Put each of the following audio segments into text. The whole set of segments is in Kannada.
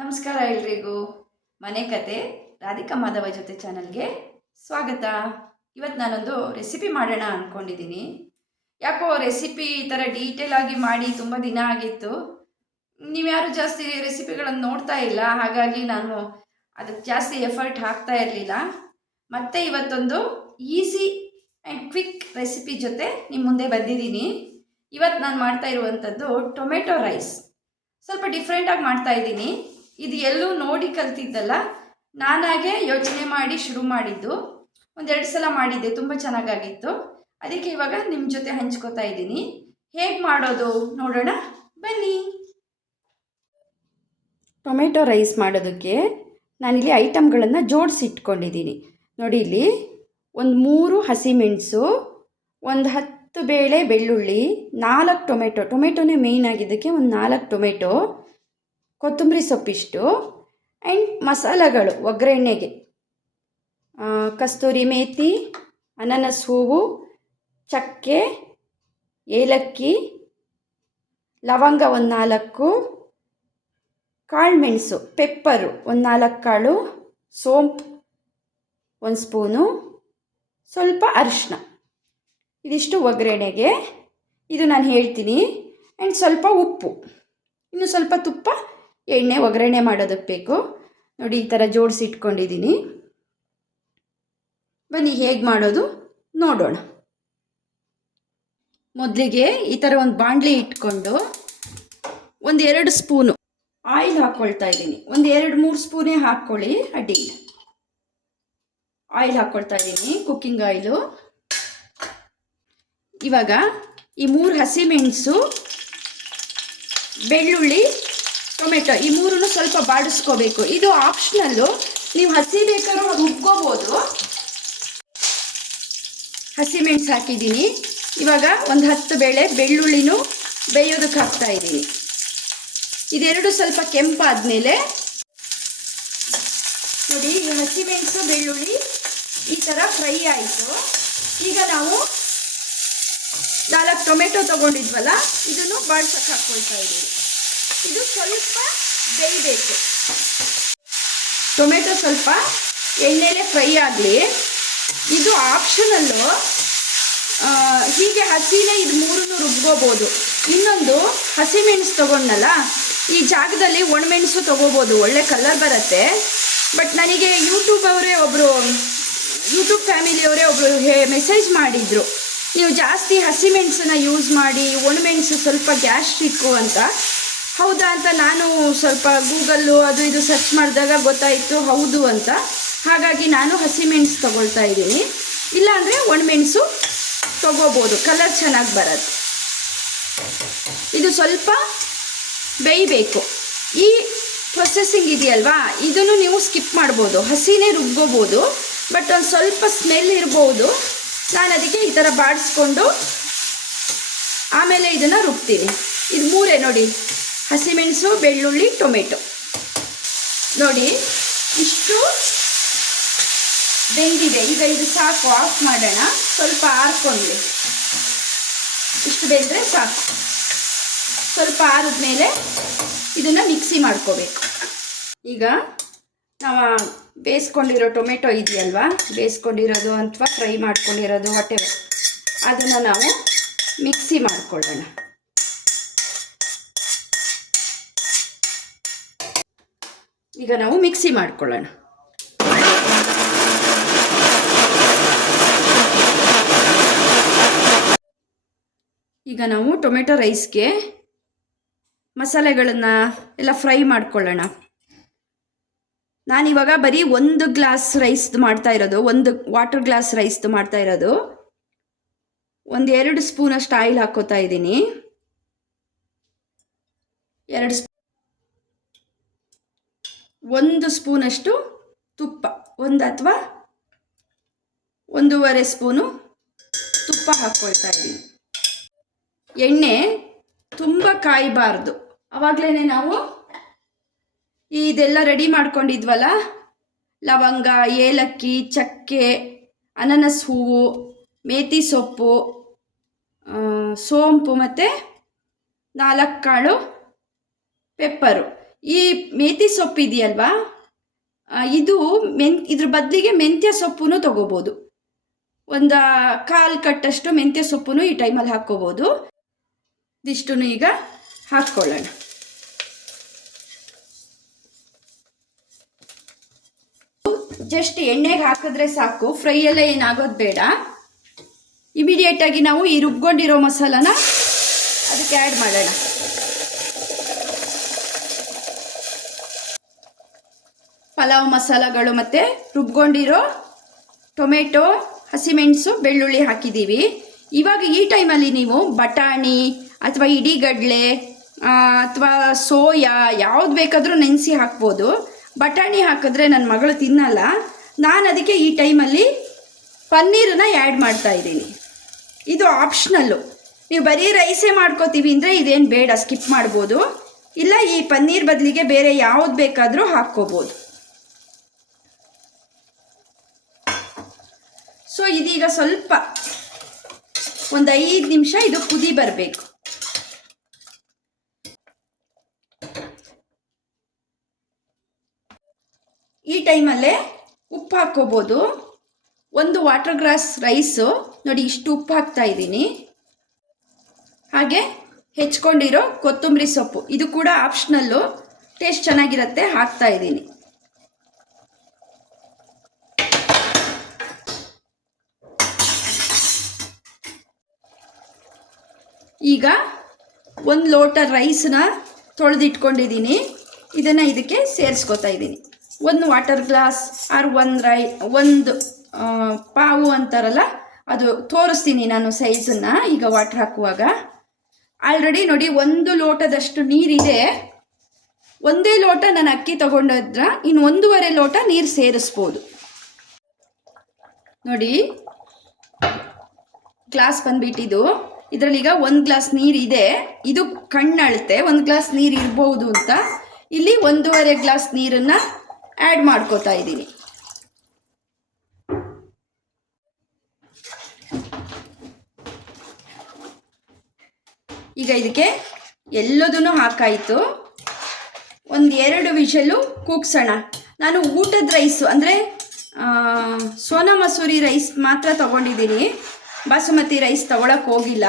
ನಮಸ್ಕಾರ ಎಲ್ರಿಗೂ. ಮನೆ ಕತೆ ರಾಧಿಕಾ ಮಾಧವ ಜೊತೆ ಚಾನಲ್ಗೆ ಸ್ವಾಗತ. ಇವತ್ತು ನಾನೊಂದು ರೆಸಿಪಿ ಮಾಡೋಣ ಅಂದ್ಕೊಂಡಿದ್ದೀನಿ. ಯಾಕೋ ರೆಸಿಪಿ ಈ ಥರ ಡೀಟೇಲ್ ಆಗಿ ಮಾಡಿ ತುಂಬ ದಿನ ಆಗಿತ್ತು. ನೀವ್ಯಾರು ಜಾಸ್ತಿ ರೆಸಿಪಿಗಳನ್ನು ನೋಡ್ತಾ ಇಲ್ಲ, ಹಾಗಾಗಿ ನಾನು ಅದಕ್ಕೆ ಜಾಸ್ತಿ ಎಫರ್ಟ್ ಹಾಕ್ತಾ ಇರಲಿಲ್ಲ. ಮತ್ತೆ ಇವತ್ತೊಂದು ಈಸಿ ಆ್ಯಂಡ್ ಕ್ವಿಕ್ ರೆಸಿಪಿ ಜೊತೆ ನಿಮ್ಮ ಮುಂದೆ ಬಂದಿದ್ದೀನಿ. ಇವತ್ತು ನಾನು ಮಾಡ್ತಾ ಇರುವಂಥದ್ದು ಟೊಮೆಟೊ ರೈಸ್. ಸ್ವಲ್ಪ ಡಿಫ್ರೆಂಟಾಗಿ ಮಾಡ್ತಾ ಇದ್ದೀನಿ. ಇದು ಎಲ್ಲೂ ನೋಡಿ ಕಲ್ತಿದ್ದಲ್ಲ, ನಾನಾಗೆ ಯೋಚನೆ ಮಾಡಿ ಶುರು ಮಾಡಿದ್ದು. ಒಂದೆರಡು ಸಲ ಮಾಡಿದ್ದೆ, ತುಂಬ ಚೆನ್ನಾಗಾಗಿತ್ತು. ಅದಕ್ಕೆ ಇವಾಗ ನಿಮ್ಮ ಜೊತೆ ಹಂಚ್ಕೋತಾ ಇದ್ದೀನಿ. ಹೇಗೆ ಮಾಡೋದು ನೋಡೋಣ ಬನ್ನಿ. ಟೊಮೆಟೊ ರೈಸ್ ಮಾಡೋದಕ್ಕೆ ನಾನಿಲ್ಲಿ ಐಟಮ್ಗಳನ್ನು ಜೋಡಿಸಿ ಇಟ್ಕೊಂಡಿದ್ದೀನಿ. ನೋಡಿ, ಇಲ್ಲಿ ಒಂದು 3 ಹಸಿಮೆಣಸು, ಒಂದು 10 ಬೇಳೆ ಬೆಳ್ಳುಳ್ಳಿ, 4 ಟೊಮೆಟೊನೇ ಮೇಯ್ನ್ ಆಗಿದ್ದಕ್ಕೆ ಒಂದು 4 ಟೊಮೆಟೊ, ಕೊತ್ತಂಬರಿ ಸೊಪ್ಪಿಷ್ಟು, ಆ್ಯಂಡ್ ಮಸಾಲೆಗಳು ಒಗ್ಗರಣೆಗೆ ಕಸ್ತೂರಿ ಮೇಥಿ, ಅನಾನಸ್ ಹೂವು, ಚಕ್ಕೆ, ಏಲಕ್ಕಿ, ಲವಂಗ ಒಂದು 4, ಕಾಳುಮೆಣಸು, ಪೆಪ್ಪರು ಒಂದು 4 ಕಾಳು, ಸೋಂಪು 1 ಸ್ಪೂನು, ಸ್ವಲ್ಪ ಅರಿಶಿನ. ಇದಿಷ್ಟು ಒಗ್ಗರಣೆಗೆ. ಇದು ನಾನು ಹೇಳ್ತೀನಿ. ಆ್ಯಂಡ್ ಸ್ವಲ್ಪ ಉಪ್ಪು, ಇನ್ನು ಸ್ವಲ್ಪ ತುಪ್ಪ, ಎಣ್ಣೆ ಒಗ್ಗರಣೆ ಮಾಡೋದಕ್ಕೆ ಬೇಕು. ನೋಡಿ, ಈ ಥರ ಜೋಡಿಸಿ ಇಟ್ಕೊಂಡಿದ್ದೀನಿ. ಬನ್ನಿ ಹೇಗೆ ಮಾಡೋದು ನೋಡೋಣ. ಮೊದಲಿಗೆ ಈ ಥರ ಒಂದು ಬಾಣಲಿ ಇಟ್ಕೊಂಡು ಒಂದು 2 ಸ್ಪೂನು ಆಯಿಲ್ ಹಾಕ್ಕೊಳ್ತಾ ಇದ್ದೀನಿ. ಒಂದು 2-3 ಸ್ಪೂನೇ ಹಾಕ್ಕೊಳ್ಳಿ, ಅಡ್ಡಿಲ್ಲ. ಆಯಿಲ್ ಹಾಕ್ಕೊಳ್ತಾ ಇದ್ದೀನಿ, ಕುಕ್ಕಿಂಗ್ ಆಯಿಲು. ಇವಾಗ ಈ 3 ಹಸಿಮೆಣಸು, ಬೆಳ್ಳುಳ್ಳಿ, ಟೊಮೆಟೊ ಈ 3 ಸ್ವಲ್ಪ ಬಾಡಿಸ್ಕೋಬೇಕು. ಇದು ಆಪ್ಷನಲ್ಲು, ನೀವು ಹಸಿ ಬೇಕಾದ್ರೂ ರುಬ್ಕೋಬೋದು. ಹಸಿಮೆಣಸು ಹಾಕಿದ್ದೀನಿ. ಇವಾಗ ಒಂದು 10 ಬೇಳೆ ಬೆಳ್ಳುಳ್ಳಿನೂ ಬೇಯೋದಕ್ಕೆ ಹಾಕ್ತಾ ಇದ್ದೀನಿ. ಇದೆರಡು ಸ್ವಲ್ಪ ಕೆಂಪಾದ್ಮೇಲೆ ನೋಡಿ, ಈಗ ಹಸಿಮೆಣಸು ಬೆಳ್ಳುಳ್ಳಿ ಈ ಥರ ಫ್ರೈ ಆಯಿತು. ಈಗ ನಾವು 4 ಟೊಮೆಟೊ ತೊಗೊಂಡಿದ್ವಲ್ಲ, ಇದನ್ನು ಬಾಡ್ಸಕ್ಕೆ ಹಾಕ್ಕೊಳ್ತಾ ಇದ್ದೀವಿ. ಇದು ಸ್ವಲ್ಪ ಬೇಯಬೇಕು. ಟೊಮೆಟೊ ಸ್ವಲ್ಪ ಎಣ್ಣೆಲೆ ಫ್ರೈ ಆಗಲಿ. ಇದು ಆಪ್ಷನಲ್ಲು, ಹೀಗೆ ಹಸಿನೇ ಇದು 3 ರುಬ್ಕೋಬೋದು. ಇನ್ನೊಂದು ಹಸಿಮೆಣಸು ತೊಗೊಂಡಲ್ಲ, ಈ ಜಾಗದಲ್ಲಿ ಒಣಮೆಣಸು ತೊಗೋಬೋದು, ಒಳ್ಳೆ ಕಲರ್ ಬರುತ್ತೆ. ಬಟ್ ನನಗೆ ಯೂಟ್ಯೂಬ್ ಫ್ಯಾಮಿಲಿಯವರೇ ಒಬ್ಬರು ಮೆಸೇಜ್ ಮಾಡಿದರು, ನೀವು ಜಾಸ್ತಿ ಹಸಿಮೆಣಸನ್ನ ಯೂಸ್ ಮಾಡಿ, ಒಣಮೆಣಸು ಸ್ವಲ್ಪ ಗ್ಯಾಸ್ಟ್ರಿಕ್ಕು ಅಂತ. ಹೌದಾ ಅಂತ ನಾನು ಸ್ವಲ್ಪ ಗೂಗಲ್ಲು ಅದು ಇದು ಸರ್ಚ್ ಮಾಡಿದಾಗ ಗೊತ್ತಾಯಿತು ಹೌದು ಅಂತ. ಹಾಗಾಗಿ ನಾನು ಹಸಿಮೆಣಸು ತೊಗೊಳ್ತಾ ಇದ್ದೀನಿ. ಇಲ್ಲಾಂದರೆ ಒಣಮೆಣಸು ತೊಗೋಬೋದು, ಕಲರ್ ಚೆನ್ನಾಗಿ ಬರುತ್ತೆ. ಇದು ಸ್ವಲ್ಪ ಬೇಯಬೇಕು. ಈ ಪ್ರೊಸೆಸಿಂಗ್ ಇದೆಯಲ್ವಾ, ಇದನ್ನು ನೀವು ಸ್ಕಿಪ್ ಮಾಡ್ಬೋದು, ಹಸಿನೇ ರುಬ್ಕೋಬೋದು. ಬಟ್ ಒಂದು ಸ್ವಲ್ಪ ಸ್ಮೆಲ್ ಇರ್ಬೋದು. ನಾನು ಅದಕ್ಕೆ ಈ ಥರ ಬಾಡಿಸ್ಕೊಂಡು ಆಮೇಲೆ ಇದನ್ನು ರುಬ್ತೀನಿ. ಇದು 3 ನೋಡಿ, ಹಸಿಮೆಣಸು, ಬೆಳ್ಳುಳ್ಳಿ, ಟೊಮೆಟೊ. ನೋಡಿ, ಇಷ್ಟು ಬೆಂದಿದೆ. ಈಗ ಇದು ಸಾಕು, ಆಫ್ ಮಾಡೋಣ. ಸ್ವಲ್ಪ ಆರ್ಕೊಳ್ಳಿ. ಇಷ್ಟು ಬೆಂದರೆ ಸಾಕು. ಸ್ವಲ್ಪ ಆರಿದ್ಮೇಲೆ ಇದನ್ನು ಮಿಕ್ಸಿ ಮಾಡ್ಕೋಬೇಕು. ಈಗ ನಾವು ಬೇಯಿಸ್ಕೊಂಡಿರೋ ಟೊಮೆಟೊ ಇದೆಯಲ್ವಾ, ಬೇಯಿಸ್ಕೊಂಡಿರೋದು ಅಥವಾ ಫ್ರೈ ಮಾಡ್ಕೊಂಡಿರೋದು ವಾಟೆವರ್, ಅದನ್ನು ನಾವು ಮಿಕ್ಸಿ ಮಾಡ್ಕೊಳ್ಳೋಣ. ಈಗ ನಾವು ಮಿಕ್ಸಿ ಮಾಡ್ಕೊಳ್ಳೋಣ. ಈಗ ನಾವು ಟೊಮೆಟೊ ರೈಸ್ಗೆ ಮಸಾಲೆಗಳನ್ನು ಎಲ್ಲ ಫ್ರೈ ಮಾಡ್ಕೊಳ್ಳೋಣ. ನಾನಿವಾಗ ಬರೀ 1 ಗ್ಲಾಸ್ ರೈಸ್ದು ಮಾಡ್ತಾ ಇರೋದು, 1 ವಾಟರ್ ಗ್ಲಾಸ್ ರೈಸ್ದು ಮಾಡ್ತಾ ಇರೋದು. 2 ಸ್ಪೂನಷ್ಟು ಆಯಿಲ್ ಹಾಕ್ಕೋತಾ ಇದ್ದೀನಿ. 1 ಸ್ಪೂನಷ್ಟು ತುಪ್ಪ, 1 ಅಥವಾ 1.5 ಸ್ಪೂನು ತುಪ್ಪ ಹಾಕ್ಕೊಳ್ತಾ ಇದ್ದೀನಿ. ಎಣ್ಣೆ ತುಂಬ ಕಾಯಬಾರ್ದು. ಆವಾಗಲೇ ನಾವು ಇದೆಲ್ಲ ರೆಡಿ ಮಾಡ್ಕೊಂಡಿದ್ವಲ್ಲ, ಲವಂಗ, ಏಲಕ್ಕಿ, ಚಕ್ಕೆ, ಅನಾನಸ್ ಹೂವು, ಮೇಥಿ ಸೊಪ್ಪು, ಸೋಂಪು ಮತ್ತು 4 ಕಾಳು ಪೆಪ್ಪರು, ಈ ಮೇಥಿ ಸೊಪ್ಪು ಇದೆಯಲ್ವಾ, ಇದು ಇದ್ರ ಬದಲಿಗೆ ಮೆಂತ್ಯ ಸೊಪ್ಪು ತಗೋಬೋದು. ಒಂದು 1/4 ಕಟ್ಟಷ್ಟು ಮೆಂತ್ಯ ಸೊಪ್ಪು ಈ ಟೈಮಲ್ಲಿ ಹಾಕ್ಕೋಬೋದು. ಇದಿಷ್ಟು ಈಗ ಹಾಕ್ಕೊಳ್ಳೋಣ. ಜಸ್ಟ್ ಎಣ್ಣೆಗೆ ಹಾಕಿದ್ರೆ ಸಾಕು, ಫ್ರೈ ಎಲ್ಲ ಏನಾಗೋದು ಬೇಡ. ಇಮಿಡಿಯೇಟಾಗಿ ನಾವು ಈ ರುಬ್ಕೊಂಡಿರೋ ಮಸಾಲಾನ ಅದಕ್ಕೆ ಆ್ಯಡ್ ಮಾಡೋಣ. ಪಲಾವ್ ಮಸಾಲಗಳು ಮತ್ತು ರುಬ್ಕೊಂಡಿರೋ ಟೊಮೆಟೊ, ಹಸಿಮೆಣಸು, ಬೆಳ್ಳುಳ್ಳಿ ಹಾಕಿದ್ದೀವಿ. ಇವಾಗ ಈ ಟೈಮಲ್ಲಿ ನೀವು ಬಟಾಣಿ ಅಥವಾ ಇಡಿಗಡಲೆ ಅಥವಾ ಸೋಯಾ ಯಾವ್ದು ಬೇಕಾದರೂ ನೆನೆಸಿ ಹಾಕ್ಬೋದು. ಬಟಾಣಿ ಹಾಕಿದ್ರೆ ನನ್ನ ಮಗಳು ತಿನ್ನಲ್ಲ, ನಾನು ಅದಕ್ಕೆ ಈ ಟೈಮಲ್ಲಿ ಪನ್ನೀರನ್ನ ಆ್ಯಡ್ ಮಾಡ್ತಾಯಿದ್ದೀನಿ. ಇದು ಆಪ್ಷನಲ್ಲು. ನೀವು ಬರೀ ರೈಸೇ ಮಾಡ್ಕೋತೀವಿ ಅಂದರೆ ಇದೇನು ಬೇಡ, ಸ್ಕಿಪ್ ಮಾಡ್ಬೋದು. ಇಲ್ಲ ಈ ಪನ್ನೀರ್ ಬದಲಿಗೆ ಬೇರೆ ಯಾವ್ದು ಬೇಕಾದರೂ ಹಾಕ್ಕೋಬೋದು. ಸೊ ಇದೀಗ ಸ್ವಲ್ಪ ಒಂದು 5 ನಿಮಿಷ ಇದು ಕುದಿ ಬರಬೇಕು. ಈ ಟೈಮಲ್ಲೇ ಉಪ್ಪು ಹಾಕ್ಕೋಬೋದು. 1 ವಾಟರ್ ಗ್ಲಾಸ್ ರೈಸು ನೋಡಿ, ಇಷ್ಟು ಉಪ್ಪು ಹಾಕ್ತಾ ಇದ್ದೀನಿ. ಹಾಗೆ ಹೆಚ್ಕೊಂಡಿರೋ ಕೊತ್ತಂಬರಿ ಸೊಪ್ಪು, ಇದು ಕೂಡ ಆಪ್ಷನಲ್ಲು, ಟೇಸ್ಟ್ ಚೆನ್ನಾಗಿರುತ್ತೆ, ಹಾಕ್ತಾ ಇದ್ದೀನಿ. ಈಗ 1 ಲೋಟ ರೈಸನ್ನ ತೊಳೆದಿಟ್ಕೊಂಡಿದ್ದೀನಿ, ಇದನ್ನು ಇದಕ್ಕೆ ಸೇರಿಸ್ಕೊತಾ ಇದ್ದೀನಿ. 1 ವಾಟರ್ ಗ್ಲಾಸ್ ಆರ್ 1 ಪಾವು ಅಂತಾರಲ್ಲ, ಅದು ತೋರಿಸ್ತೀನಿ ನಾನು ಸೈಜನ್ನು. ಈಗ ವಾಟರ್ ಹಾಕುವಾಗ ಆಲ್ರೆಡಿ ನೋಡಿ 1 ಲೋಟದಷ್ಟು ನೀರಿದೆ. 1 ಲೋಟ ನಾನು ಅಕ್ಕಿ ತಗೊಂಡಿದ್ರೆ ಇನ್ನು 1.5 ಲೋಟ ನೀರು ಸೇರಿಸ್ಬೋದು. ನೋಡಿ ಗ್ಲಾಸ್ ಬಂದ್ಬಿಟ್ಟಿದ್ದು, ಇದರಲ್ಲೀಗ 1 ಗ್ಲಾಸ್ ನೀರಿದೆ. ಇದು ಕಣ್ಣಳುತ್ತೆ 1 ಗ್ಲಾಸ್ ನೀರು ಇರ್ಬೋದು ಅಂತ. ಇಲ್ಲಿ 1.5 ಗ್ಲಾಸ್ ನೀರನ್ನು ಆ್ಯಡ್ ಮಾಡ್ಕೋತಾ ಇದ್ದೀನಿ. ಈಗ ಇದಕ್ಕೆ ಎಲ್ಲದನ್ನು ಹಾಕಾಯಿತು. 1-2 ವಿಷಲು ಕೂಗ್ಸೋಣ. ನಾನು ಊಟದ ರೈಸು ಅಂದರೆ ಸೋನಾ ಮಸೂರಿ ರೈಸ್ ಮಾತ್ರ ತೊಗೊಂಡಿದ್ದೀನಿ, ಬಾಸುಮತಿ ರೈಸ್ ತಗೊಳಕ್ಕೆ ಹೋಗಿಲ್ಲ.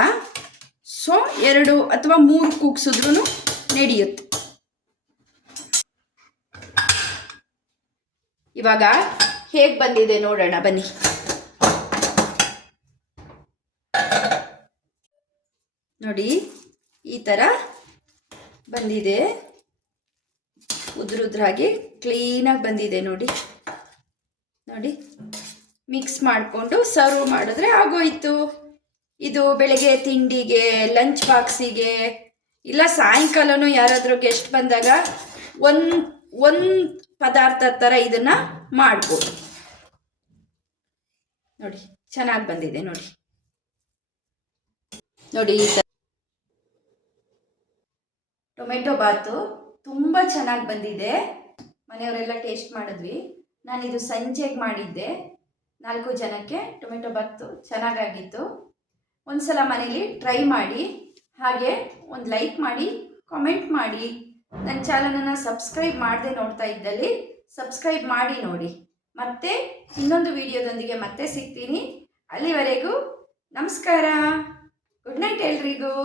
ಸೊ 2 ಅಥವಾ 3 ಕೂಗ್ಸಿದ್ರೂ ನಡೆಯುತ್ತೆ. ಇವಾಗ ಹೇಗೆ ಬಂದಿದೆ ನೋಡೋಣ ಬನ್ನಿ. ನೋಡಿ ಈ ಥರ ಬಂದಿದೆ, ಉದ್ರುದ್ರಾಗಿ ಕ್ಲೀನಾಗಿ ಬಂದಿದೆ ನೋಡಿ. ನೋಡಿ ಮಿಕ್ಸ್ ಮಾಡಿಕೊಂಡು ಸರ್ವ್ ಮಾಡಿದ್ರೆ ಆಗೋಯಿತು. ಇದು ಬೆಳಗ್ಗೆ ತಿಂಡಿಗೆ, ಲಂಚ್ ಬಾಕ್ಸಿಗೆ, ಇಲ್ಲ ಸಾಯಂಕಾಲನೂ ಯಾರಾದರೂ ಗೆಸ್ಟ್ ಬಂದಾಗ ಒಂದು ಪದಾರ್ಥ ಥರ ಇದನ್ನು ಮಾಡ್ಬೋದು. ನೋಡಿ ಚೆನ್ನಾಗಿ ಬಂದಿದೆ ನೋಡಿ. ನೋಡಿ ಈ ಥರ ಟೊಮೆಟೊ ಬಾತು ತುಂಬ ಚೆನ್ನಾಗಿ ಬಂದಿದೆ. ಮನೆಯವರೆಲ್ಲ ಟೇಸ್ಟ್ ಮಾಡಿದ್ವಿ. ನಾನಿದು ಸಂಜೆಗೆ ಮಾಡಿದ್ದೆ, 4 ಜನಕ್ಕೆ ಟೊಮೆಟೊ ಬಾತು ಚೆನ್ನಾಗಾಗಿತ್ತು. ಒಂದ್ಸಲ ಮನೇಲಿ ಟ್ರೈ ಮಾಡಿ, ಹಾಗೆ ಒಂದು ಲೈಕ್ ಮಾಡಿ, ಕಾಮೆಂಟ್ ಮಾಡಿ. ನನ್ನ ಚಾನಲನ್ನು ಸಬ್ಸ್ಕ್ರೈಬ್ ಮಾಡದೆ ನೋಡ್ತಾ ಇದ್ದಲ್ಲಿ ಸಬ್ಸ್ಕ್ರೈಬ್ ಮಾಡಿ ನೋಡಿ. ಮತ್ತೆ ಇನ್ನೊಂದು ವಿಡಿಯೋದೊಂದಿಗೆ ಮತ್ತೆ ಸಿಗ್ತೀನಿ. ಅಲ್ಲಿವರೆಗೂ ನಮಸ್ಕಾರ, ಗುಡ್ ನೈಟ್ ಎಲ್ರಿಗೂ.